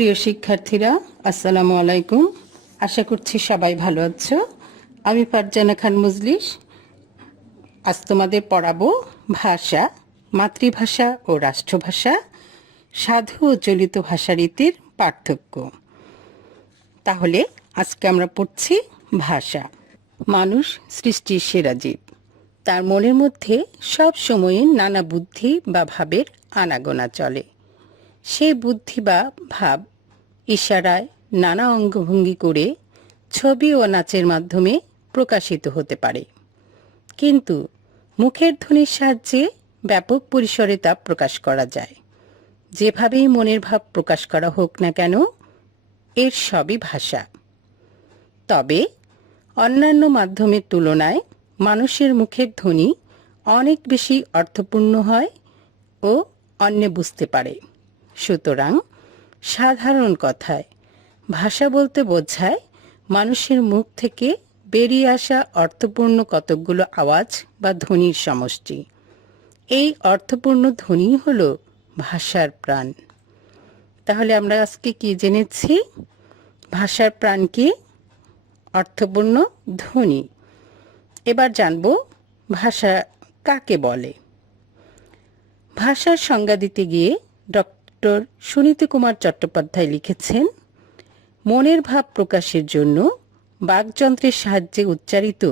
প্রিয় শিক্ষার্থীরা, আসসালামু আলাইকুম। আশা করছি সবাই ভালো আছো। আমি ফারজানা খান মজলিস। আজ তোমাদের পড়াবো ভাষা, মাতৃভাষা ও রাষ্ট্রভাষা, সাধু ও চলিত ভাষারীতির পার্থক্য। তাহলে আজকে আমরা পড়ছি ভাষা। মানুষ সৃষ্টির সেরা জীব। তার মনের মধ্যে সব সময়ে নানা বুদ্ধি বা ভাবের আনাগোনা চলে। সেই বুদ্ধি বা ভাব ইশারায় নানা অঙ্গভঙ্গি করে ছবি ও নাচের মাধ্যমে প্রকাশিত হতে পারে, কিন্তু মুখের ধ্বনির সাহায্যে ব্যাপক পরিসরে তা প্রকাশ করা যায়। যেভাবেই মনের ভাব প্রকাশ করা হোক না কেন, এর সবই ভাষা। তবে অন্যান্য মাধ্যমের তুলনায় মানুষের মুখের ধ্বনি অনেক বেশি অর্থপূর্ণ হয় ও অন্যে বুঝতে পারে। সুতরাং সাধারণ কথায় ভাষা বলতে বোঝায় মানুষের মুখ থেকে বেরিয়ে আসা অর্থপূর্ণ কতকগুলো আওয়াজ বা ধ্বনির সমষ্টি। এই অর্থপূর্ণ ধ্বনি হল ভাষার প্রাণ। তাহলে আমরা আজকে কি জেনেছি? ভাষার প্রাণ কি? অর্থপূর্ণ ধ্বনি। এবার জানব ভাষা কাকে বলে। ভাষার সংজ্ঞা দিতে গিয়ে ডক্টর সুনীতি কুমার চট্টোপাধ্যায় লিখেছেন, মনের ভাব প্রকাশের জন্য বাকযন্ত্রের সাহায্যে উচ্চারিত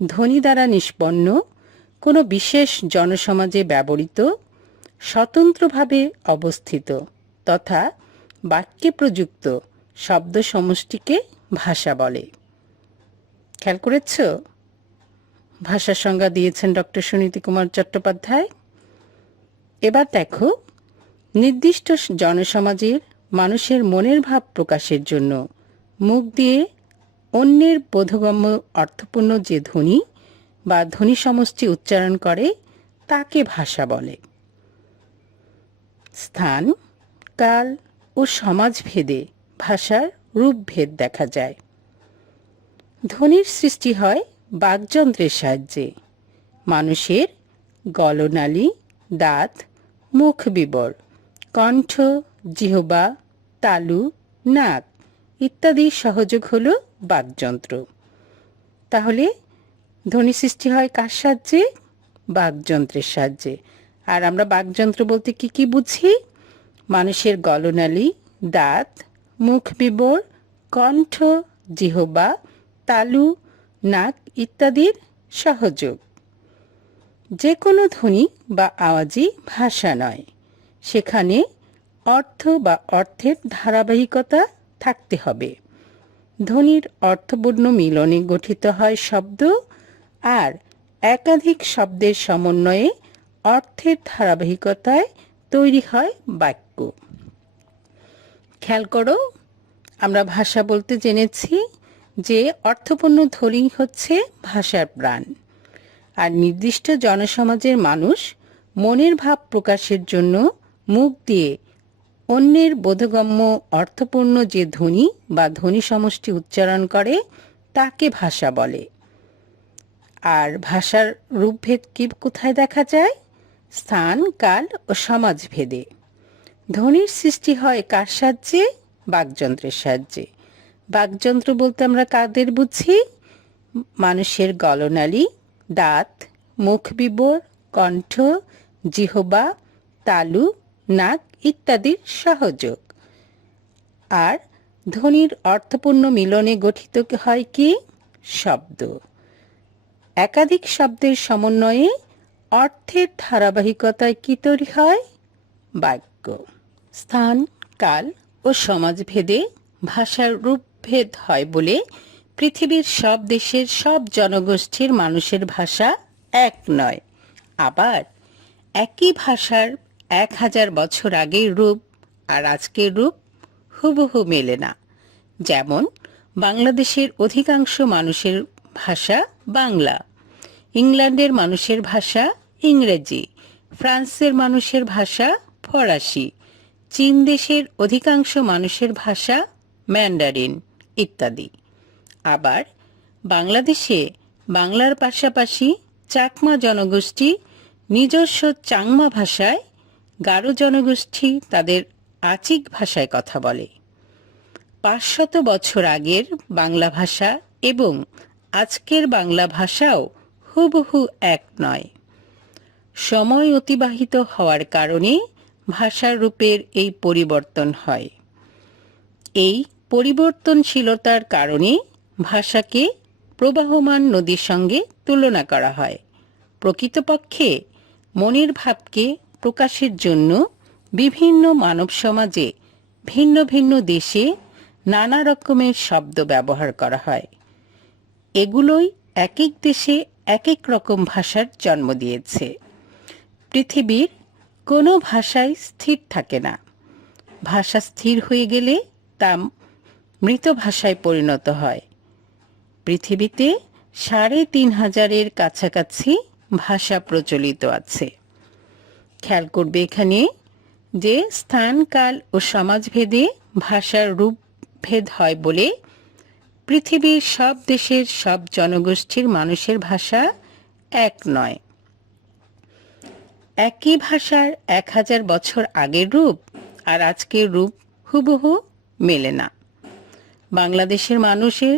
ধ্বনি দ্বারা নিষ্পন্ন কোনো বিশেষ জনসমাজে ব্যবহৃত স্বতন্ত্রভাবে অবস্থিত তথা বাক্যে প্রযুক্ত শব্দ সমষ্টিকে ভাষা বলে। খেয়াল করেছ? ভাষার সংজ্ঞা দিয়েছেন ডক্টর সুনীতি কুমার চট্টোপাধ্যায়। এবার দেখো, নির্দিষ্ট জনসমাজের মানুষের মনের ভাব প্রকাশের জন্য মুখ দিয়ে অন্যের বোধগম্য অর্থপূর্ণ যে ধ্বনি বা ধ্বনি সমষ্টি উচ্চারণ করে তাকে ভাষা বলে। স্থান, কাল ও সমাজভেদে ভাষার রূপভেদ দেখা যায়। ধ্বনির সৃষ্টি হয় বাকযন্ত্রের সাহায্যে। মানুষের গলনালী, দাঁত, মুখ বিবর, কণ্ঠ, জিহ্বা, তালু, নাক ইত্যাদি সহযোগ হল বাকযন্ত্র। তাহলে ধ্বনি সৃষ্টি হয় কার সাহায্যে? বাকযন্ত্রের সাহায্যে। আর আমরা বাকযন্ত্র বলতে কি কি বুঝি? মানুষের গলনালী, দাঁত, মুখ বিবর, কণ্ঠ, জিহ্বা, তালু, নাক ইত্যাদির সহযোগ। যে কোনো ধ্বনি বা আওয়াজই ভাষা নয়, সেখানে অর্থ বা অর্থের ধারাবাহিকতা থাকতে হবে। ধ্বনির অর্থপূর্ণ মিলনে গঠিত হয় শব্দ, আর একাধিক শব্দের সমন্বয়ে অর্থের ধারাবাহিকতায় তৈরি হয় বাক্য। খেয়াল করো, আমরা ভাষা বলতে জেনেছি যে অর্থপূর্ণ ধ্বনি হচ্ছে ভাষার প্রাণ। আর নির্দিষ্ট জনসমাজের মানুষ মনের ভাব প্রকাশের জন্য মুখ দিয়ে অন্যের বোধগম্য অর্থপূর্ণ যে ধ্বনি বা ধ্বনি সমষ্টি উচ্চারণ করে তাকে ভাষা বলে। আর ভাষার রূপভেদ কি কোথায় দেখা যায়? স্থান, কাল ও সমাজভেদে। ধ্বনির সৃষ্টি হয় কার সাহায্যে? বাকযন্ত্রের সাহায্যে। বাকযন্ত্র বলতে আমরা কাদের বুঝি? মানুষের গলনালী, দাঁত, মুখ বিবর, কণ্ঠ, জিহ্বা, তালু, নাক ইত্যাদির সহযোগ। আর ধ্বনির অর্থপূর্ণ মিলনে গঠিত হয় কি? শব্দ। একাধিক শব্দের সমন্বয়ে অর্থের ধারাবাহিকতায় কি তৈরি হয়? বাক্য। স্থান, কাল ও সমাজভেদে ভাষার রূপভেদ হয় বলে পৃথিবীর সব দেশের সব জনগোষ্ঠীর মানুষের ভাষা এক নয়। আবার একই ভাষার 1000 বছর আগের রূপ আর আজকের রূপ হুবহু মেলে না। যেমন বাংলাদেশের অধিকাংশ মানুষের ভাষা বাংলা, ইংল্যান্ডের মানুষের ভাষা ইংরেজি, ফ্রান্সের মানুষের ভাষা ফরাসি, চীন দেশের অধিকাংশ মানুষের ভাষা ম্যান্ডারিন ইত্যাদি। আবার বাংলাদেশে বাংলার পাশাপাশি চাকমা জনগোষ্ঠী নিজস্ব চাংমা ভাষায়, গারো জনগোষ্ঠী তাদের আচিক ভাষায় কথা বলে। 500 বছর আগের বাংলা ভাষা এবং আজকের বাংলা ভাষাও হুবহু এক নয়। সময় অতিবাহিত হওয়ার কারণে ভাষার রূপের এই পরিবর্তন হয়। এই পরিবর্তনশীলতার কারণে ভাষাকে প্রবাহমান নদীর সঙ্গে তুলনা করা হয়। প্রকৃতপক্ষে মনের ভাবকে প্রকাশের জন্য বিভিন্ন মানব সমাজে ভিন্ন ভিন্ন দেশে নানা রকমের শব্দ ব্যবহার করা হয়। এগুলোই এক এক দেশে এক এক রকম ভাষার জন্ম দিয়েছে। পৃথিবীর কোনো ভাষাই স্থির থাকে না। ভাষা স্থির হয়ে গেলে তা মৃত ভাষায় পরিণত হয়। পৃথিবীতে ৩,৫০০-এর কাছাকাছি ভাষা প্রচলিত আছে। খেয়াল করবে এখানে যে স্থান, কাল ও সমাজভেদে ভাষার রূপভেদ হয় বলে পৃথিবীর সব দেশের সব জনগোষ্ঠীর মানুষের ভাষা এক নয়। একই ভাষার ১,০০০ বছর আগের রূপ আর আজকের রূপ হুবহু মেলে না। বাংলাদেশের মানুষের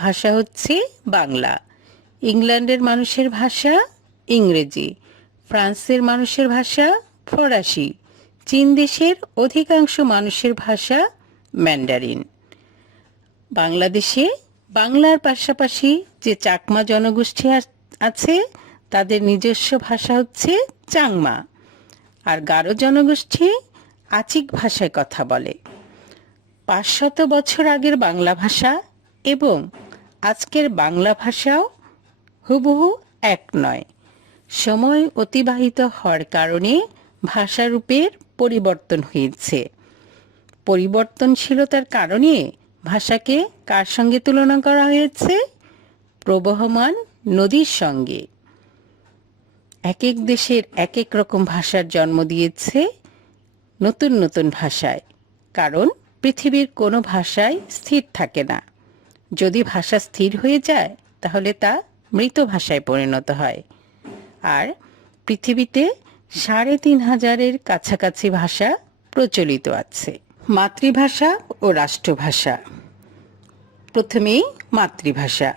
ভাষা হচ্ছে বাংলা, ইংল্যান্ডের মানুষের ভাষা ইংরেজি, ফ্রান্সের মানুষের ভাষা ফরাসি, চীন দেশের অধিকাংশ মানুষের ভাষা ম্যান্ডারিন। বাংলাদেশে বাংলার পাশাপাশি যে চাকমা জনগোষ্ঠী আছে তাদের নিজস্ব ভাষা হচ্ছে চাংমা, আর গারো জনগোষ্ঠী আচিক ভাষায় কথা বলে। ৫০০ বছর আগের বাংলা ভাষা এবং আজকের বাংলা ভাষাও হুবহু এক নয়। সময় অতিবাহিত হওয়ার কারণে ভাষারূপের পরিবর্তন হয়েছে। পরিবর্তনশীলতার কারণে ভাষাকে কার সঙ্গে তুলনা করা হয়েছে? প্রবহমান নদীর সঙ্গে। এক এক দেশের এক এক রকম ভাষার জন্ম দিয়েছে নতুন নতুন ভাষায়, কারণ পৃথিবীর কোনো ভাষাই স্থির থাকে না। যদি ভাষা স্থির হয়ে যায় তাহলে তা মৃত ভাষায় পরিণত হয়। আর পৃথিবীতে ৩,৫০০-এর কাছাকাছি ভাষা প্রচলিত আছে। মাতৃভাষা ও রাষ্ট্রভাষা। প্রথমেই মাতৃভাষা।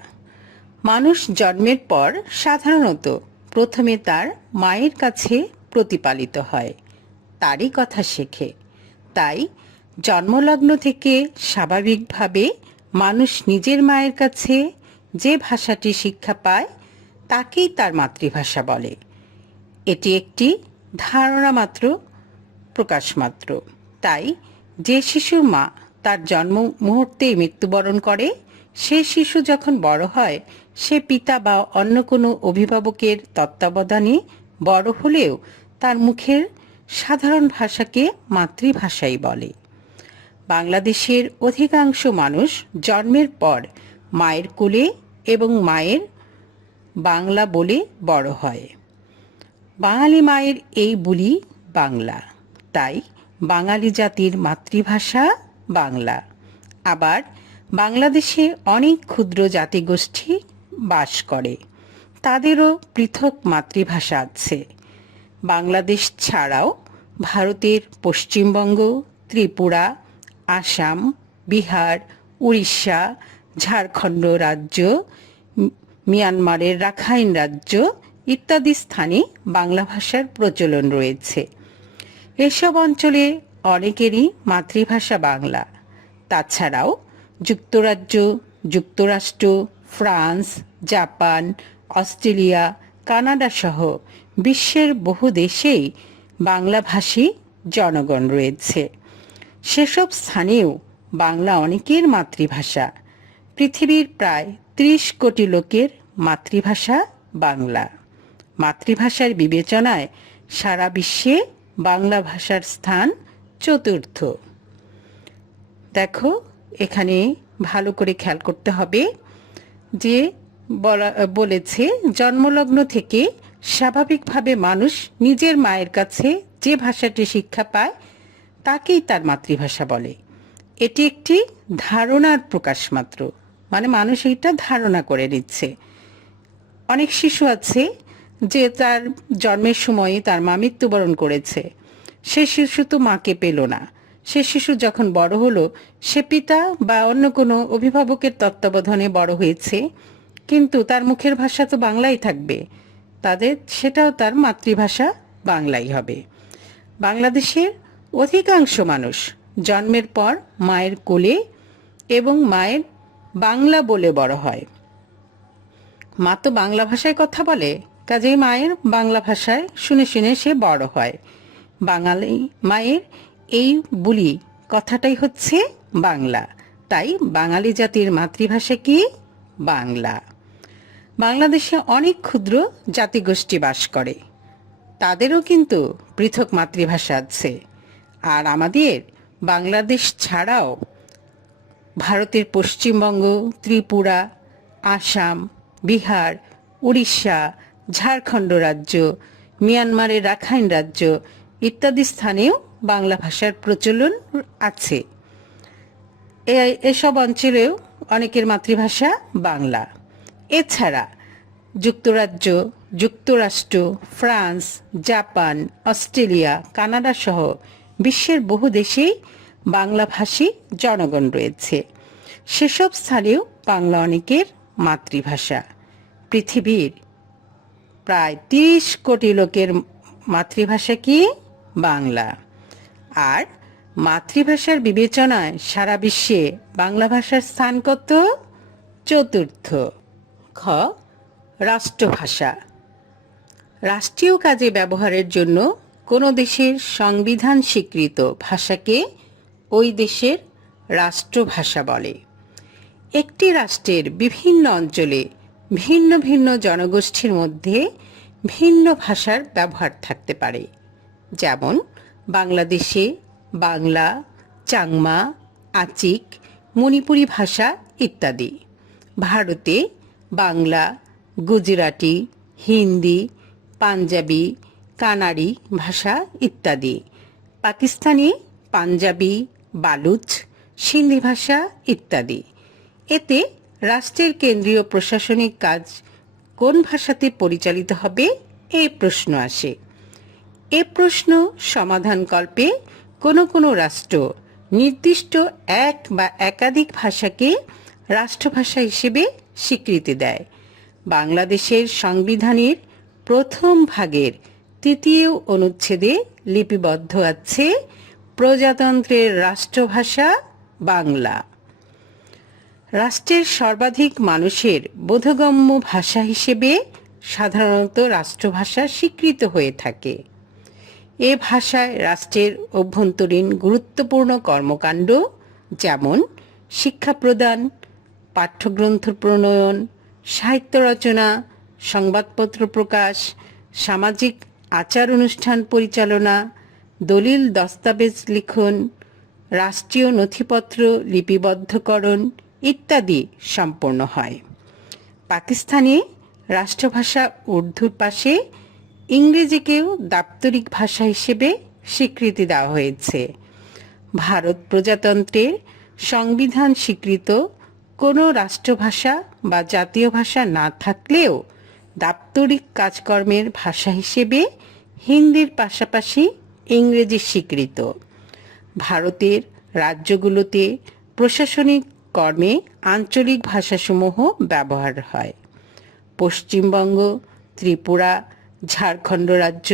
মানুষ জন্মের পর সাধারণত প্রথমে তার মায়ের কাছে প্রতিপালিত হয়, তারই কথা শেখে। তাই জন্মলগ্ন থেকে স্বাভাবিকভাবে মানুষ নিজের মায়ের কাছে যে ভাষাটি শিক্ষা পায় তাকেই তার মাতৃভাষা বলে। এটি একটি ধারণা মাত্র, প্রকাশ মাত্র। তাই যে শিশুর মা তার জন্ম মুহূর্তেই মৃত্যুবরণ করে, সে শিশু যখন বড় হয় সে পিতা বা অন্য কোনো অভিভাবকের তত্ত্বাবধানে বড় হলেও তার মুখের সাধারণ ভাষাকে মাতৃভাষাই বলে। বাংলাদেশের অধিকাংশ মানুষ জন্মের পর মায়ের কোলে এবং মায়ের বাংলা বলে বড় হয়। বাঙালি মায়ের এই বুলি বাংলা, তাই বাঙালি জাতির মাতৃভাষা বাংলা। আবার বাংলাদেশে অনেক ক্ষুদ্র জাতিগোষ্ঠী বাস করে, তাদেরও পৃথক মাতৃভাষা আছে। বাংলাদেশ ছাড়াও ভারতের পশ্চিমবঙ্গ, ত্রিপুরা, আসাম, বিহার, উড়িষ্যা, ঝাড়খণ্ড রাজ্য, মিয়ানমারের রাখাইন রাজ্য ইত্যাদি স্থানে বাংলা ভাষার প্রচলন রয়েছে। এসব অঞ্চলে অনেকেরই মাতৃভাষা বাংলা। তাছাড়াও যুক্তরাজ্য, যুক্তরাষ্ট্র, ফ্রান্স, জাপান, অস্ট্রেলিয়া, কানাডা সহ বিশ্বের বহু দেশেই বাংলাভাষী জনগণ রয়েছে। সেসব স্থানেও বাংলা অনেকের মাতৃভাষা। পৃথিবীর প্রায় ৩০ কোটি লোকের মাতৃভাষা বাংলা। মাতৃভাষার বিবেচনায় সারা বিশ্বে বাংলা ভাষার স্থান চতুর্থ। দেখো এখানে ভালো করে খেয়াল করতে হবে যে বলেছে জন্মলগ্ন থেকে স্বাভাবিকভাবে মানুষ নিজের মায়ের কাছে যে ভাষাটি শিক্ষা পায় তাকেই তার মাতৃভাষা বলে। এটি একটি ধারণার প্রকাশ মাত্র, মানে মানুষ এটা ধারণা করে নিচ্ছে। অনেক শিশু আছে যে তার জন্মের সময় তার মা মৃত্যুবরণ করেছে, সে শিশু তো মাকে পেল না, সে শিশু যখন বড় হলো, সে পিতা বা অন্য কোনো অভিভাবকের তত্ত্বাবধানে বড় হয়েছে, কিন্তু তার মুখের ভাষা তো বাংলাই থাকবে, সেটাও তার মাতৃভাষা বাংলাই হবে। বাংলাদেশের অধিকাংশ মানুষ জন্মের পর মায়ের কোলে এবং মায়ের বাংলা বলে বড় হয়। মা তো বাংলা ভাষায় কথা বলে, কাজেই মায়ের বাংলা ভাষায় শুনে শুনে সে বড় হয়। বাঙালি মায়ের এই বুলি কথাটাই হচ্ছে বাংলা। তাই বাঙালি জাতির মাতৃভাষা কি? বাংলা। বাংলাদেশে অনেক ক্ষুদ্র জাতিগোষ্ঠী বাস করে, তাদেরও কিন্তু পৃথক মাতৃভাষা আছে। আর আমাদের বাংলাদেশ ছাড়াও ভারতের পশ্চিমবঙ্গ, ত্রিপুরা, আসাম, বিহার, উড়িষ্যা, ঝাড়খণ্ড রাজ্য, মিয়ানমারের রাখাইন রাজ্য ইত্যাদি স্থানেও বাংলা ভাষার প্রচলন আছে। এসব অঞ্চলেও অনেকের মাতৃভাষা বাংলা। এছাড়া যুক্তরাজ্য, যুক্তরাষ্ট্র, ফ্রান্স, জাপান, অস্ট্রেলিয়া, কানাডা সহ বিশ্বের বহু দেশেই বাংলাভাষী জনগণ রয়েছে। সেসব স্থানেও বাংলা অনেকের মাতৃভাষা। পৃথিবীর প্রায় 30 কোটি লোকের মাতৃভাষা কি? বাংলা। আর মাতৃভাষার বিবেচনায় সারা বিশ্বে বাংলা ভাষার স্থান কত? চতুর্থ। খ, রাষ্ট্রভাষা। রাষ্ট্রীয় কাজে ব্যবহারের জন্য কোনো দেশের সংবিধান স্বীকৃত ভাষাকে ওই দেশের রাষ্ট্রভাষা বলে। একটি রাষ্ট্রের বিভিন্ন অঞ্চলে ভিন্ন ভিন্ন জনগোষ্ঠীর মধ্যে ভিন্ন ভাষার ব্যবহার থাকতে পারে। যেমন বাংলাদেশে বাংলা, চাংমা, আচিক, মণিপুরি ভাষা ইত্যাদি। ভারতে বাংলা, গুজরাটি, হিন্দি, পাঞ্জাবি, কানাড়ি ভাষা ইত্যাদি। পাকিস্তানে পাঞ্জাবি, বালুচ, সিন্ধি ভাষা ইত্যাদি। এতে রাষ্ট্রের কেন্দ্রীয় প্রশাসনিক কাজ কোন ভাষাতে পরিচালিত হবে এই প্রশ্ন আসে। এ প্রশ্ন সমাধানকল্পে কোনো কোনো রাষ্ট্র নির্দিষ্ট এক বা একাধিক ভাষাকে রাষ্ট্রভাষা হিসেবে স্বীকৃতি দেয়। বাংলাদেশের সংবিধানের প্রথম ভাগের 3য় অনুচ্ছেদে লিপিবদ্ধ আছে প্রজাতন্ত্রের রাষ্ট্রভাষা বাংলা। রাষ্ট্রের সর্বাধিক মানুষের বোধগম্য ভাষা হিসেবে সাধারণত রাষ্ট্রভাষা স্বীকৃত হয়ে থাকে। এ ভাষায় রাষ্ট্রের অভ্যন্তরীণ গুরুত্বপূর্ণ কর্মকাণ্ড যেমন শিক্ষা প্রদান, পাঠ্যগ্রন্থ প্রণয়ন, সাহিত্য রচনা, সংবাদপত্র প্রকাশ, সামাজিক আচার অনুষ্ঠান পরিচালনা, দলিল দস্তাবেজ লিখন, রাষ্ট্রীয় নথিপত্র লিপিবদ্ধকরণ ইত্যাদি সম্পন্ন হয়। পাকিস্তানে রাষ্ট্রভাষা উর্দুর পাশে ইংরেজিকেও দাপ্তরিক ভাষা হিসেবে স্বীকৃতি দেওয়া হয়েছে। ভারত প্রজাতন্ত্রের সংবিধান স্বীকৃত কোনো রাষ্ট্রভাষা বা জাতীয় ভাষা না থাকলেও দাপ্তরিক কাজকর্মের ভাষা হিসেবে হিন্দির পাশাপাশি ইংরেজি স্বীকৃত। ভারতের রাজ্যগুলোতে প্রশাসনিক কর্মে আঞ্চলিক ভাষাসমূহ ব্যবহার হয়। পশ্চিমবঙ্গ, ত্রিপুরা, ঝাড়খণ্ড রাজ্য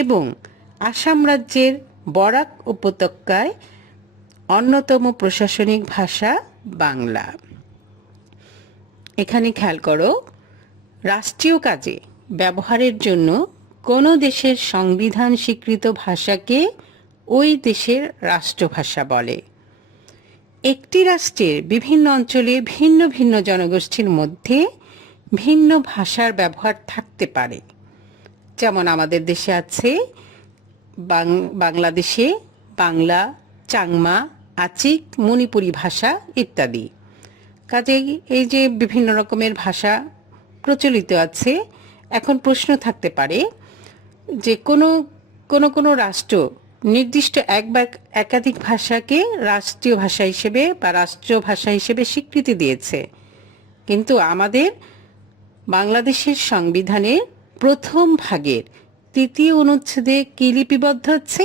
এবং আসাম রাজ্যের বরাক উপত্যকায় অন্যতম প্রশাসনিক ভাষা বাংলা। এখানে খেয়াল করো, রাষ্ট্রীয় কাজে ব্যবহারের জন্য কোনো দেশের সংবিধান স্বীকৃত ভাষাকে ওই দেশের রাষ্ট্রভাষা বলে। একটি রাষ্ট্রের বিভিন্ন অঞ্চলে ভিন্ন ভিন্ন জনগোষ্ঠীর মধ্যে ভিন্ন ভাষার ব্যবহার থাকতে পারে। যেমন আমাদের দেশে আছে বাংলাদেশে বাংলা, চাংমা, আচিক, মণিপুরি ভাষা ইত্যাদি। কাজেই এই যে বিভিন্ন রকমের ভাষা প্রচলিত আছে, এখন প্রশ্ন থাকতে পারে যে কোনো রাষ্ট্র নির্দিষ্ট এক বা একাধিক ভাষাকে রাষ্ট্রীয় ভাষা হিসেবে বা রাষ্ট্রভাষা হিসেবে স্বীকৃতি দিয়েছে, কিন্তু আমাদের বাংলাদেশের সংবিধানের প্রথম ভাগের 3য় অনুচ্ছেদে কি লিপিবদ্ধ হচ্ছে?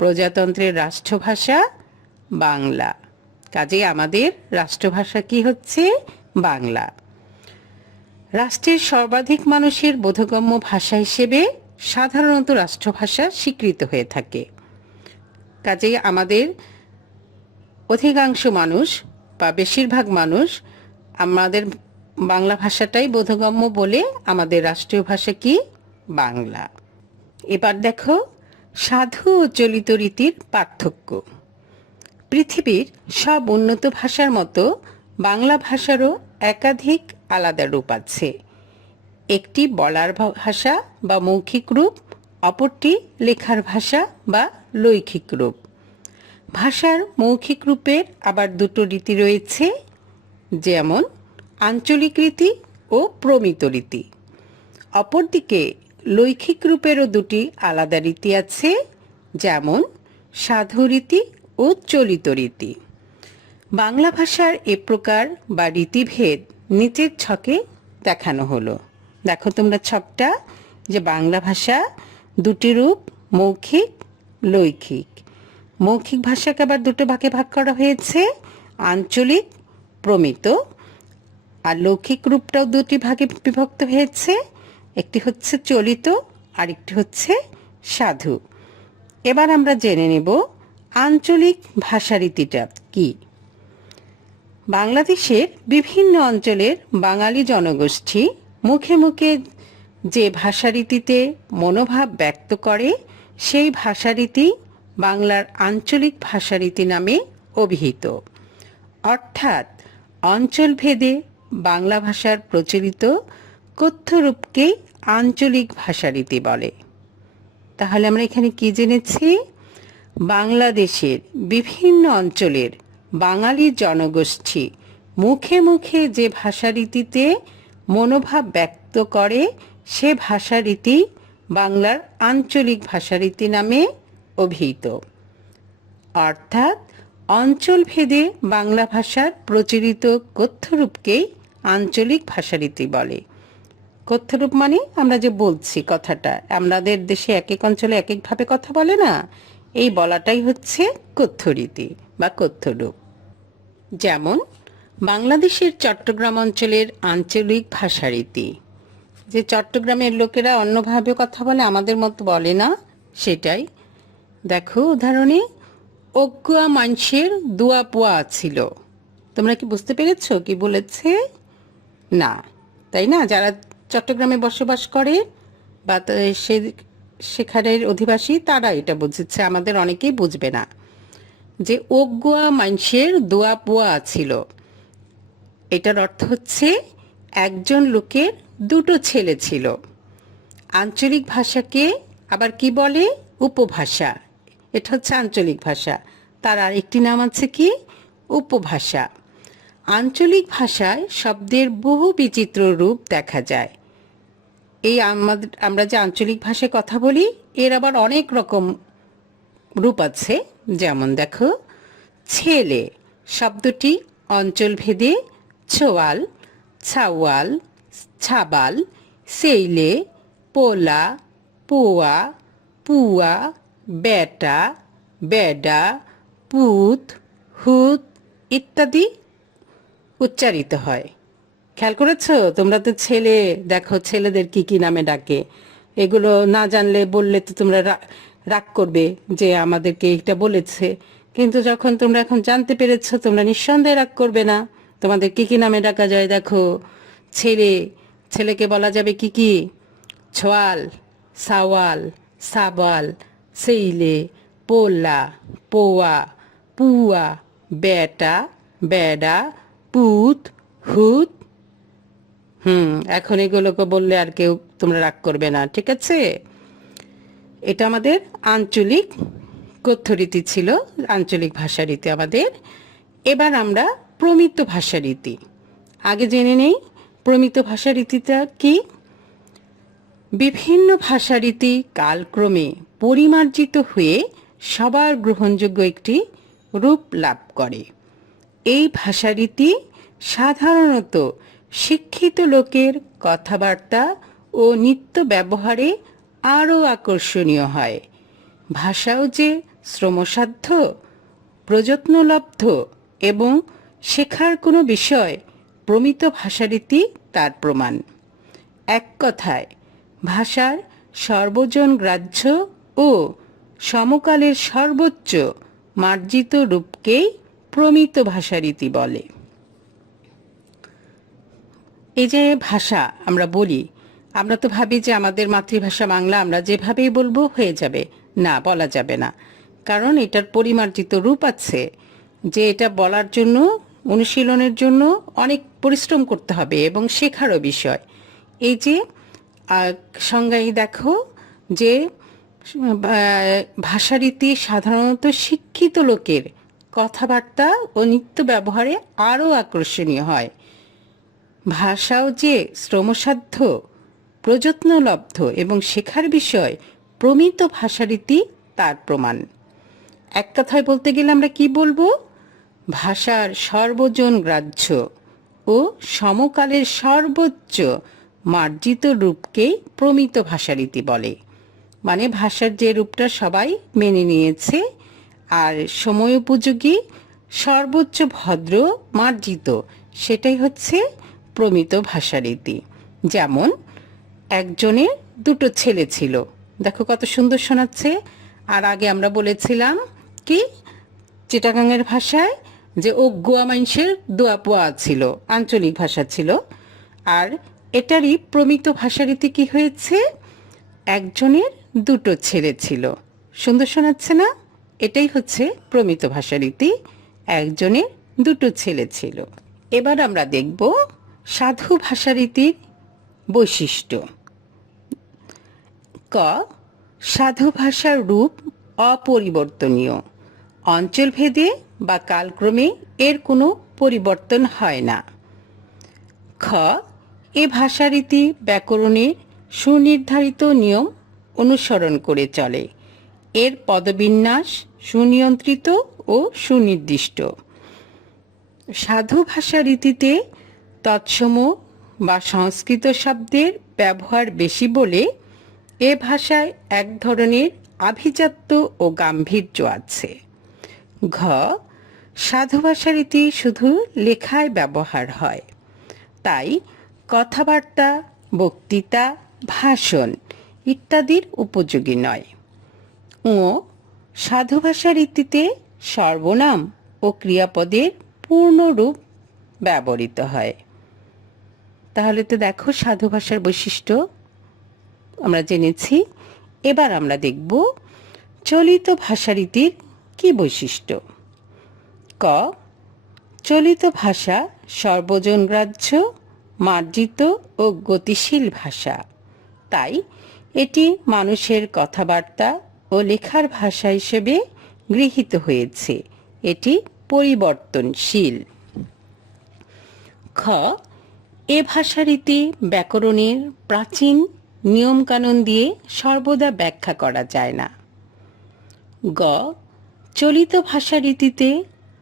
প্রজাতন্ত্রের রাষ্ট্রভাষা বাংলা। কাজেই আমাদের রাষ্ট্রভাষা কি হচ্ছে? বাংলা। রাষ্ট্রের সর্বাধিক মানুষের বোধগম্য ভাষা হিসেবে সাধারণত রাষ্ট্রভাষা স্বীকৃত হয়ে থাকে। কাজেই আমাদের অধিকাংশ মানুষ বা বেশিরভাগ মানুষ আমাদের বাংলা ভাষাটাই বোধগম্য বলে আমাদের রাষ্ট্রীয় ভাষা কি? বাংলা। এবার দেখো সাধু ও চলিত রীতির পার্থক্য। পৃথিবীর সব উন্নত ভাষার মতো বাংলা ভাষারও একাধিক আলাদা রূপ আছে। একটি বলার ভাষা বা মৌখিক রূপ, অপরটি লেখার ভাষা বা লৈখিক রূপ। ভাষার মৌখিক রূপের আবার দুটো রীতি রয়েছে, যেমন আঞ্চলিক রীতি ও প্রমিত রীতি। অপরদিকে লৈখিক রূপেরও দুটি আলাদা রীতি আছে, যেমন সাধু রীতি ও চলিত রীতি। বাংলা ভাষার এ প্রকার বা রীতিভেদ নিচের ছকে দেখানো হলো। দেখো তোমরা ছকটা, যে বাংলা ভাষা দুটি রূপ, মৌখিক, লৈখিক। মৌখিক ভাষাকে আবার দুটো ভাগে ভাগ করা হয়েছে, আঞ্চলিক, প্রমিত। আর লৌকিক রূপটাও দুটি ভাগে বিভক্ত হয়েছে, একটি হচ্ছে চলিত আর একটি হচ্ছে সাধু। এবার আমরা জেনে নেব আঞ্চলিক ভাষারীতিটা কি। বাংলাদেশের বিভিন্ন অঞ্চলের বাঙালি জনগোষ্ঠী মুখে মুখে যে ভাষারীতিতে মনোভাব ব্যক্ত করে সেই ভাষারীতি বাংলার আঞ্চলিক ভাষারীতি নামে অভিহিত। অর্থাৎ অঞ্চলভেদে বাংলা ভাষার প্রচলিত কথ্য রূপকে আঞ্চলিক ভাষারীতি বলে। তাহলে আমরা এখানে কি জেনেছি? বাংলাদেশের বিভিন্ন অঞ্চলের বাঙালি জনগোষ্ঠী মুখে মুখে যে ভাষারীতিতে মনোভাব ব্যক্ত করে সে ভাষারীতি বাংলার আঞ্চলিক ভাষারীতি নামে অভিহিত। অর্থাৎ অঞ্চলভেদে বাংলা ভাষার প্রচলিত কথ্যরূপকেই আঞ্চলিক ভাষারীতি বলে। কথ্যরূপ মানে আমরা যে বলছি কথাটা, আমাদের দেশে এক এক অঞ্চলে এক একভাবে কথা বলে না, এই বলাটাই হচ্ছে কথ্যরীতি বা কথ্যরূপ। যেমন বাংলাদেশের চট্টগ্রাম অঞ্চলের আঞ্চলিক ভাষারীতি, যে চট্টগ্রামের লোকেরা অন্যভাবে কথা বলে, আমাদের মতো বলে না, সেটাই। দেখো উদাহরণে, অজ্ঞা মানুষের দুয়া পোয়া ছিল। তোমরা কি বুঝতে পেরেছ কি বলেছে? না, তাই না? যারা চট্টগ্রামে বসবাস করে বা সেখানের অধিবাসী তারা এটা বুঝেছে, আমাদের অনেকেই বুঝবে না। যে অজ্ঞা মানুষের দোয়া পোয়া ছিল, এটার অর্থ হচ্ছে একজন লোকের দুটো ছেলে ছিল। আঞ্চলিক ভাষাকে আবার কি বলে? উপভাষা। এটা হচ্ছে আঞ্চলিক ভাষা, তার আরেকটি নাম আছে কি? উপভাষা। আঞ্চলিক ভাষায় শব্দের বহু বিচিত্র রূপ দেখা যায়। এই আমরা যে আঞ্চলিক ভাষায় কথা বলি এর আবার অনেক রকম রূপ আছে। যেমন দেখো, ছেলে শব্দটি অঞ্চলভেদে ছোয়াল, ছাওয়াল, ছাবাল, সেইলে, পোলা, পোয়া, পুয়া, বেটা, বেডা, পুত, হুত ইত্যাদি উচ্চারিত হয়। খেয়াল করেছো? তোমরা তো ছেলে, দেখো ছেলেদের কি কি নামে ডাকে, এগুলো না জানলে বললে তো তোমরা রাগ করবে যে আমাদেরকে এটা বলেছে। কিন্তু যখন তোমরা এখন জানতে পেরেছো, তোমরা নিঃসন্দেহে রাগ করবে না। তোমাদের কি কি নামে ডাকা যায় দেখো। ছেলেকে বলা যাবে কি কি? ছোয়াল, সাওয়াল, সাবাল, সেইলে, পোলা, পোয়া, পুয়া, বেটা, বেডা, পুত, হুত। এখন এগুলোকে বললে আর কেউ তোমরা রাগ করবে না, ঠিক আছে? এটা আমাদের আঞ্চলিক কথ্যরীতি ছিল, আঞ্চলিক ভাষারীতি আমাদের। এবার আমরা প্রমিত ভাষারীতি আগে জেনে নেই। প্রমিত ভাষারীতিটা কি? বিভিন্ন ভাষারীতি কালক্রমে পরিমার্জিত হয়ে সবার গ্রহণযোগ্য একটি রূপ লাভ করে। এই ভাষারীতি সাধারণত শিক্ষিত লোকের কথাবার্তা ও নিত্য ব্যবহারে আরও আকর্ষণীয় হয়। ভাষাও যে শ্রমসাধ্য প্রযত্নলব্ধ এবং শেখার কোনো বিষয় প্রমিত ভাষারীতি তার প্রমাণ। এক কথায় ভাষার সর্বজন গ্রাহ্য ও সমকালের সর্বোচ্চ মার্জিত রূপকেই প্রমিত ভাষারীতি বলে। এই যে ভাষা আমরা বলি, আমরা তো ভাবি যে আমাদের মাতৃভাষা বাংলা, আমরা যেভাবেই বলবো হয়ে যাবে। না, বলা যাবে না, কারণ এটার পরিমার্জিত রূপ আছে, যে এটা বলার জন্য, অনুশীলনের জন্য অনেক পরিশ্রম করতে হবে এবং শেখারও বিষয়। এই যে সংজ্ঞায় দেখো যে ভাষারীতি সাধারণত শিক্ষিত লোকের কথাবার্তা ও নিত্য ব্যবহারে আরও আকর্ষণীয় হয়। ভাষাও যে শ্রমসাধ্য, প্রযত্নলব্ধ এবং শেখার বিষয় প্রমিত ভাষারীতি তার প্রমাণ। এক কথায় বলতে গেলে আমরা কি বলবো? ভাষার সর্বজন গ্রাহ্য ও সমকালের সর্বোচ্চ মার্জিত রূপকেই প্রমিত ভাষারীতি বলে। মানে ভাষার যে রূপটা সবাই মেনে নিয়েছে আর সময় উপযোগী, সর্বোচ্চ ভদ্র, মার্জিত, সেটাই হচ্ছে প্রমিত ভাষারীতি। যেমন একজনের দুটো ছেলে ছিল, দেখো কত সুন্দর শোনাচ্ছে। আর আগে আমরা বলেছিলাম কি চিটাগাংয়ের ভাষায় যে ও গোয়া মানুষের দোয়া পোয়া ছিল, আঞ্চলিক ভাষা ছিল। আর এটারই প্রমিত ভাষারীতি কি হয়েছে? একজনের দুটো ছেলে ছিল। সুন্দর শোনাচ্ছে না? এটাই হচ্ছে প্রমিত ভাষারীতি, একজনের দুটো ছেলে ছিল। এবার আমরা দেখব সাধু ভাষারীতির বৈশিষ্ট্য। ক, সাধু ভাষার রূপ অপরিবর্তনীয়, অঞ্চলভেদে বা কালক্রমে এর কোনো পরিবর্তন হয় না। খ, এ ভাষারীতি ব্যাকরণের সুনির্ধারিত নিয়ম অনুসরণ করে চলে, এর পদবিন্যাস সুনিয়ন্ত্রিত ও সুনির্দিষ্ট। সাধু ভাষারীতিতে তৎসম বা সংস্কৃত শব্দের ব্যবহার বেশি বলে এ ভাষায় এক ধরনের আভিজাত্য ও গাম্ভীর্য আছে। ঘ, সাধু ভাষারীতি শুধু লেখায় ব্যবহার হয়, তাই কথাবার্তা, বক্তৃতা, ভাষণ ইত্যাদির উপযোগী নয়। ও, সাধু ভাষারীতিতে সর্বনাম ও ক্রিয়াপদের পূর্ণরূপ ব্যবহৃত হয়। তাহলে তো দেখো সাধু ভাষার বৈশিষ্ট্য আমরা জেনেছি। এবার আমরা দেখব চলিত ভাষারীতির কি বৈশিষ্ট্য। ক, চলিত ভাষা সর্বজনগ্রাহ্য, মার্জিত ও গতিশীল ভাষা, তাই এটি মানুষের কথাবার্তা ও লেখার ভাষা হিসেবে গৃহীত হয়েছে, এটি পরিবর্তনশীল। খ, এ ভাষারীতি ব্যাকরণের প্রাচীন নিয়মকানুন দিয়ে সর্বদা ব্যাখ্যা করা যায় না। গ, চলিত ভাষারীতিতে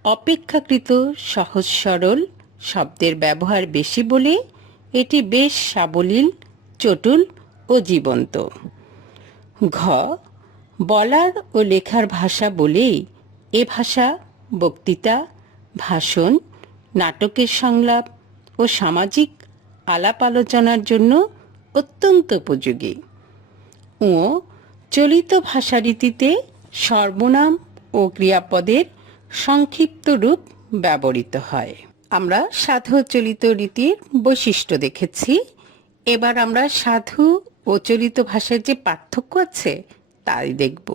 অপেক্ষাকৃত সহজ সরল শব্দের ব্যবহার বেশি বলে এটি বেশ সাবলীল, চটুল ও জীবন্ত। ঘ, বলার ও লেখার ভাষা বলেই এ ভাষা বক্তৃতা, ভাষণ, নাটকের সংলাপ ও সামাজিক আলাপ আলোচনার জন্য অত্যন্ত উপযোগী। ও, চলিত ভাষারীতিতে সর্বনাম ও ক্রিয়াপদের সংক্ষিপ্ত রূপ ব্যবহৃত হয়। আমরা সাধু চলিত রীতির বৈশিষ্ট্য দেখেছি। এবার আমরা সাধু ও চলিত ভাষার যে পার্থক্য আছে তাই দেখব।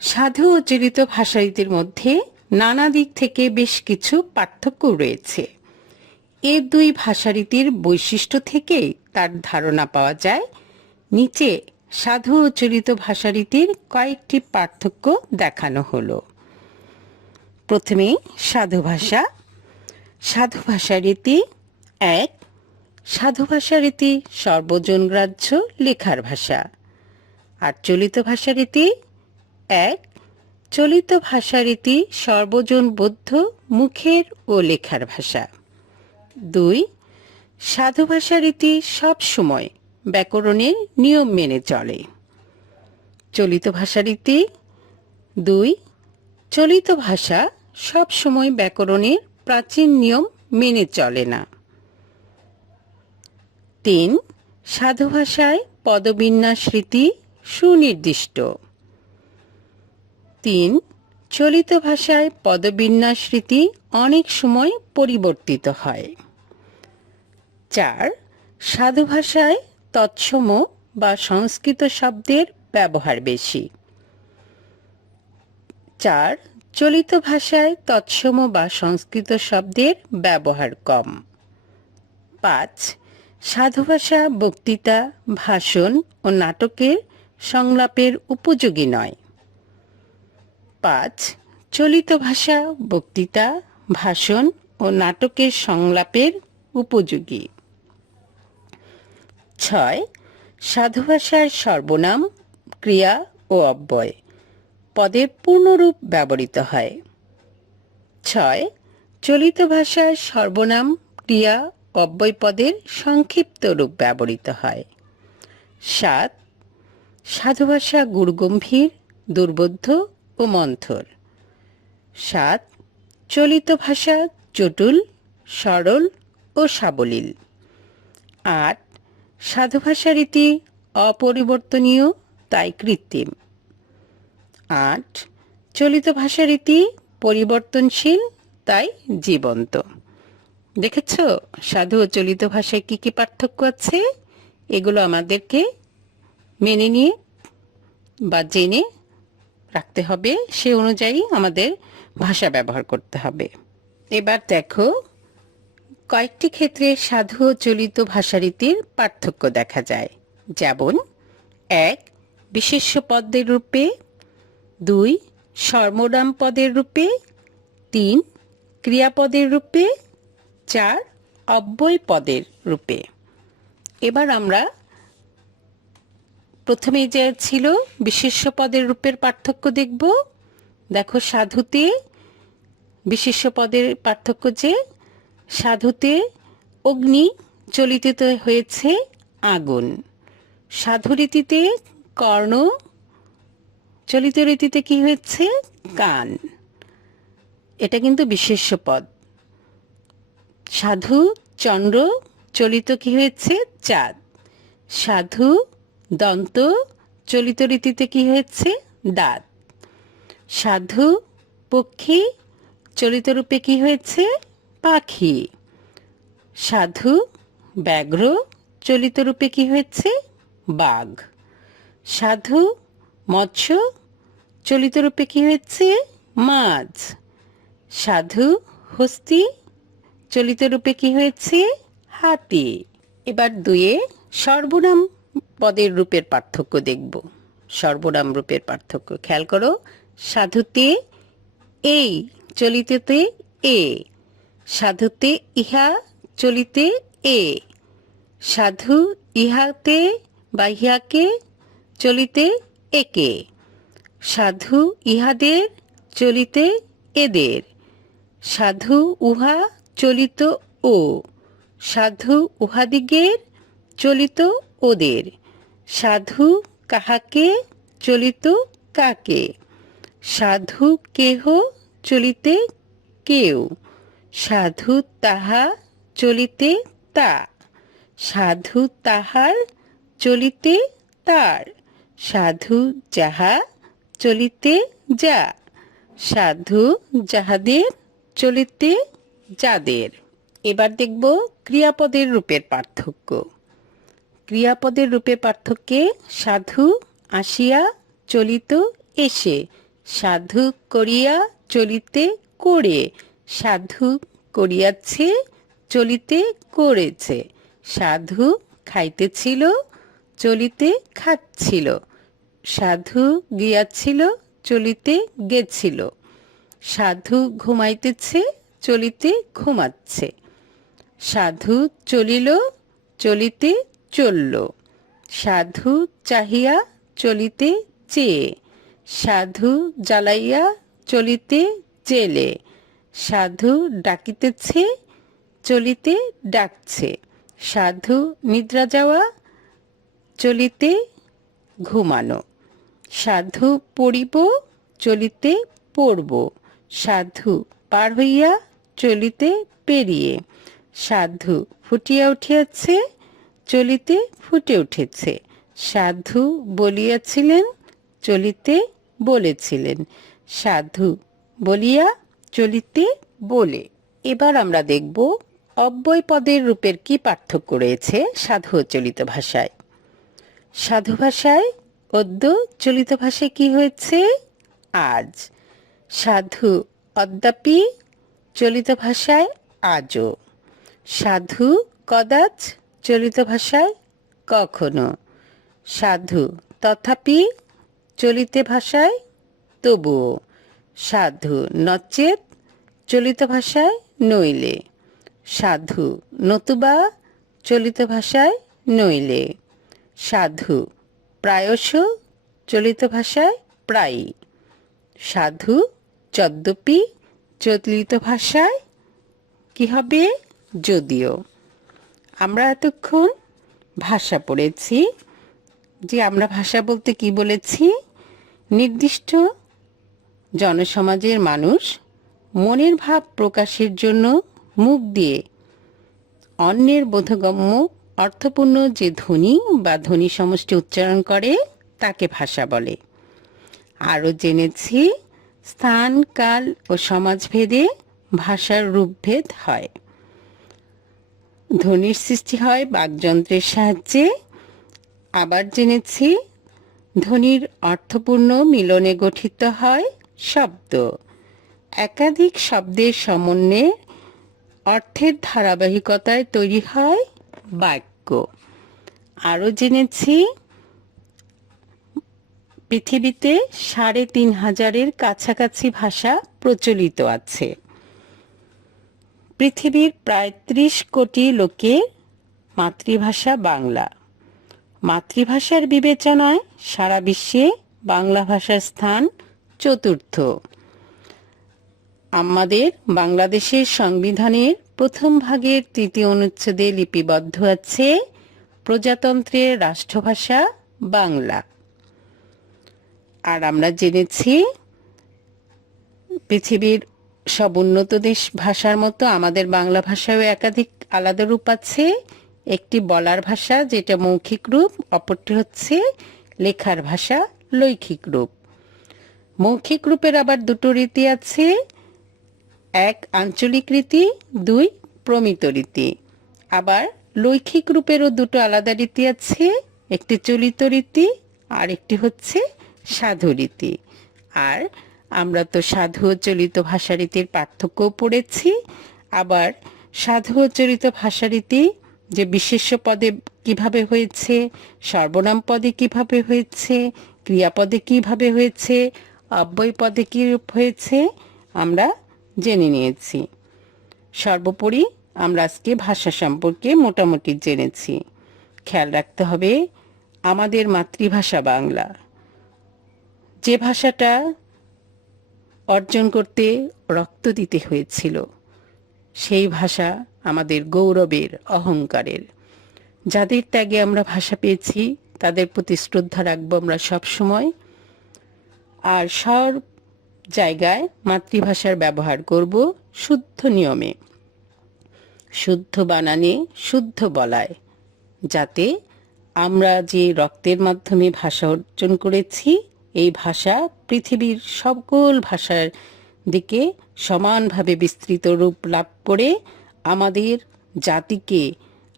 সাধু ও চলিত ভাষারীতির মধ্যে নানা দিক থেকে বেশ কিছু পার্থক্য রয়েছে। এ দুই ভাষারীতির বৈশিষ্ট্য থেকেই তার ধারণা পাওয়া যায়। নিচে সাধু ও চলিত ভাষারীতির কয়েকটি পার্থক্য দেখানো হলো। প্রথমে সাধু ভাষা। সাধু ভাষারীতি। ১, সাধু ভাষারীতি সর্বজনগ্রাহ্য লেখার ভাষা। আর চলিত ভাষারীতি। ১, চলিত ভাষারীতি সর্বজনবোধ্য মুখের ও লেখার ভাষা। ২, সাধু ভাষারীতি সব সময় ব্যাকরণের নিয়ম মেনে চলে। চলিত ভাষারীতি। ২, চলিত ভাষা সব সময় ব্যাকরণের প্রাচীন নিয়ম মেনে চলে না। 3. সাধু ভাষায় পদবিন্যাস রীতি সুনির্দিষ্ট। 3. চলিত ভাষায় পদবিন্যাস রীতি অনেক সময় পরিবর্তিত হয়। 4. সাধু ভাষায় তৎসম বা সংস্কৃত শব্দের ব্যবহার বেশি। 4. চলিত ভাষায় তৎসম বা সংস্কৃত শব্দের ব্যবহার কম। 5. সাধু ভাষা বক্তৃতা, ভাষণ ও নাটকের সংলাপের উপযোগী নয়। 5. চলিত ভাষা বক্তৃতা, ভাষণ ও নাটকের সংলাপের উপযোগী। 6. সাধু ভাষার সর্বনাম, ক্রিয়া ও অব্যয় পদের পূর্ণরূপ ব্যবহৃত হয়। 6. চলিত ভাষায় সর্বনাম, ক্রিয়া, অব্যয় পদের সংক্ষিপ্ত রূপ ব্যবহৃত হয়। 7. সাধু ভাষা গুরুগম্ভীর, দুর্বোধ্য ও মন্থর। 7. চলিত ভাষা জটিল, সরল ও সাবলীল। 8. সাধু ভাষা রীতি অপরিবর্তনীয়, তাই কৃত্রিম। 8. চলিত ভাষা রীতি পরিবর্তনশীল, তাই জীবন্ত। দেখেছ সাধু ও চলিত ভাষায় কি কি পার্থক্য আছে? এগুলো আমাদেরকে মেনে নিয়ে বা জেনে রাখতে হবে, সে অনুযায়ী আমাদের ভাষা ব্যবহার করতে হবে। এবার দেখো কয়েকটি ক্ষেত্রে সাধু ও চলিত ভাষারীতির পার্থক্য দেখা যায়। যেমন 1. বিশেষ্য পদের রূপে। 2. সর্বনাম পদের রূপে। 3. ক্রিয়াপদের রূপে। 4. অব্যয় পদের রূপে। এবার আমরা প্রথমে যে ছিল বিশেষ্য পদের রূপের পার্থক্য দেখব। দেখো সাধুতে বিশেষ্য পদের পার্থক্য যে সাধুতে অগ্নি, চলিতে হয়েছে আগুন। সাধু রীতিতে কর্ণ, চলিত রীতিতে কি হয়েছে কান। এটা কিন্তু বিশেষ্য পদ। সাধু চন্দ্র, চলিত কি হয়েছে চাঁদ। সাধু দন্ত, চলিত রীতিতে কি হয়েছে দাঁত। সাধু পক্ষী, চলিত রূপে কি হয়েছে পাখি। সাধু ব্যাঘ্র, চলিত রূপে কি হয়েছে বাঘ। সাধু মৎস্য, চলিত রূপে কি হয়েছে মাছ। সাধু হস্তি, চলিত রূপে কি হয়েছে হাতি। এবার 2 সর্বনাম পদের রূপের পার্থক্য দেখব। সর্বনাম রূপের পার্থক্য খেয়াল করো। সাধুতে এই, চলিতেতে এ। সাধুতে ইহা, চলিতে এ। সাধু ইহাতে বা ইহাকে, চলিতে একে। সাধু ইহাদের, চলিতে এদের। সাধু উহা, চলিত ও। সাধু উহাদিগের, চলিত ওদের। সাধু কাহাকে, চলিত কাকে। সাধু কেহ, চলিতে কেউ। সাধু তাহা, চলিতে তা। সাধু তাহার, চলিতে তার। সাধু যাহা, চলিতে যা। সাধু যাহাদের, চলিতে যাদের। এবার দেখব ক্রিয়াপদের রূপের পার্থক্য। ক্রিয়াপদের রূপে পার্থক্যে সাধু আসিয়া, চলিত এসে। সাধু করিয়া, চলিতে করে। সাধু করিয়াছে, চলিতে করেছে। সাধু খাইতেছিল, চলিতে খাচ্ছিল। সাধু গিয়াছিল, চলিতে গেছিল। সাধু ঘুমাইতেছে, চলিতে ঘুমাচ্ছে। সাধু চলিল, চলিতে চলল। সাধু চাহিয়া, চলিতে চেয়ে। সাধু জ্বালাইয়া, চলিতে জেলে। সাধু ডাকিতেছে, চলিতে ডাকছে। সাধু নিদ্রা যাওয়া, চলিতে ঘুমানো। সাধু পড়িব, চলিতে পড়ব। সাধু পার হইয়া চলিতে পেরিয়ে। সাধু ফুটিয়া উঠিয়াছে, চলিতে ফুটে উঠেছে। সাধু বলিয়াছিলেন, চলিতে বলেছিলেন। সাধু বলিয়া, চলিতে বলে। এবার আমরা দেখব অব্যয় পদের রূপের কি পার্থক্য রয়েছে সাধু ও চলিত ভাষায়। সাধু ভাষায় অদ্য, চলিত ভাষায় কি হয়েছে? আজ। সাধু অদ্যাপি, চলিত ভাষায় আজও। সাধু কদাচ, চলিত ভাষায় কখনো। সাধু তথাপি, চলিত ভাষায় তবুও। সাধু নচেত, চলিত ভাষায় নইলে। সাধু নতুবা, চলিত ভাষায় নইলে। সাধু প্রায়শ, চলিত ভাষায় প্রায়ই। সাধু যদ্যপি, চলিত ভাষায় কি হবে? যদিও। আমরা এতক্ষণ ভাষা পড়েছি, যে আমরা ভাষা বলতে কি বলেছি? নির্দিষ্ট জনসমাজের মানুষ মনের ভাব প্রকাশের জন্য মুখ দিয়ে অন্যের বোধগম্য অর্থপূর্ণ যে ধ্বনি বা ধ্বনি সমষ্টি উচ্চারণ করে তাকে ভাষা বলে। আরও জেনেছি স্থান, কাল ও সমাজভেদে ভাষার রূপভেদ হয়। ধ্বনির সৃষ্টি হয় বাকযন্ত্রের সাহায্যে। আবার জেনেছি ধ্বনির অর্থপূর্ণ মিলনে গঠিত হয় শব্দ। একাধিক শব্দের সমন্বয়ে অর্থের ধারাবাহিকতায় তৈরি হয় বাক্য। আরও জেনেছি পৃথিবীতে ৩,৫০০-এর কাছাকাছি ভাষা প্রচলিত আছে। পৃথিবীর প্রায় ৩০ কোটি লোকের মাতৃভাষা বাংলা। মাতৃভাষার বিবেচনায় সারা বিশ্বে বাংলা ভাষার স্থান চতুর্থ। আমাদের বাংলাদেশের সংবিধানের প্রথম ভাগের ৩য় অনুচ্ছেদে লিপিবদ্ধ আছে প্রজাতন্ত্রের রাষ্ট্রভাষা বাংলা। আর আমরা জেনেছি পৃথিবীর সব উন্নত দেশ ভাষার মতো আমাদের বাংলা ভাষায়ও একাধিক আলাদা রূপ আছে। একটি বলার ভাষা যেটা মৌখিক রূপ, অপরটি হচ্ছে লেখার ভাষা লৈখিক রূপ। মৌখিক রূপের আবার দুটো রীতি আছে, এক আঞ্চলিক রীতি, দুই প্রমিত রীতি। আবার লৈখিক রূপেরও দুটো আলাদা রীতি আছে, একটি চলিত রীতি আর একটি হচ্ছে সাধু রীতি। আর আমরা তো সাধু ও চলিত ভাষারীতির পার্থক্যও পড়েছি। আবার সাধু ও চলিত ভাষারীতি যে বিশেষ্য পদে কিভাবে হয়েছে, সর্বনাম পদে কিভাবে হয়েছে, ক্রিয়াপদে কিভাবে হয়েছে, অব্যয় পদে কি রূপ হয়েছে আমরা জেনে নিয়েছি। সর্বোপরি আমরা আজকে ভাষা সম্পর্কে মোটামুটি জেনেছি। খেয়াল রাখতে হবে আমাদের মাতৃভাষা বাংলা। যে ভাষাটা অর্জন করতে রক্ত দিতে হয়েছিল, সেই ভাষা আমাদের গৌরবের, অহংকারের। যাদের ত্যাগে আমরা ভাষা পেয়েছি তাদের প্রতি শ্রদ্ধা রাখবো আমরা সব সময়। আর সব জায়গায় মাতৃভাষার ব্যবহার করব শুদ্ধ নিয়মে, শুদ্ধ বানানে, শুদ্ধ বলায়, যাতে আমরা যে রক্তের মাধ্যমে ভাষা অর্জন করেছি এই ভাষা পৃথিবীর সকল ভাষার দিকে সমানভাবে বিস্তৃত রূপ লাভ করে আমাদের জাতিকে,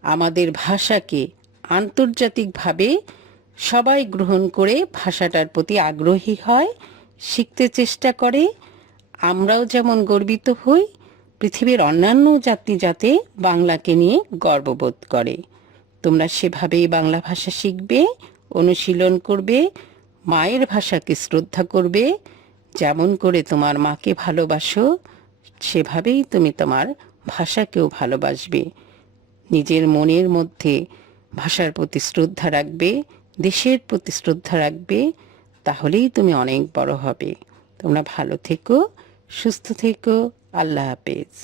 আমাদের ভাষাকে আন্তর্জাতিকভাবে সবাই গ্রহণ করে ভাষাটার প্রতি আগ্রহী হয়, শিখতে চেষ্টা করে। আমরাও যেমন গর্বিত হই, পৃথিবীর অন্যান্য জাতি যাতে বাংলাকে নিয়ে গর্ববোধ করে। তোমরা সেভাবেই বাংলা ভাষা শিখবে, অনুশীলন করবে, মায়ের ভাষাকে শ্রদ্ধা করবে। যেমন করে তোমার মাকে ভালোবাসো সেভাবেই তুমি তোমার ভাষাকেও ভালোবাসবে। নিজের মনের মধ্যে ভাষার প্রতি শ্রদ্ধা রাখবে, দেশের প্রতি শ্রদ্ধা রাখবে, তাহলেই তুমি অনেক বড় হবে। তোমরা ভালো থেকো, সুস্থ থেকো। আল্লাহ হাফেজ।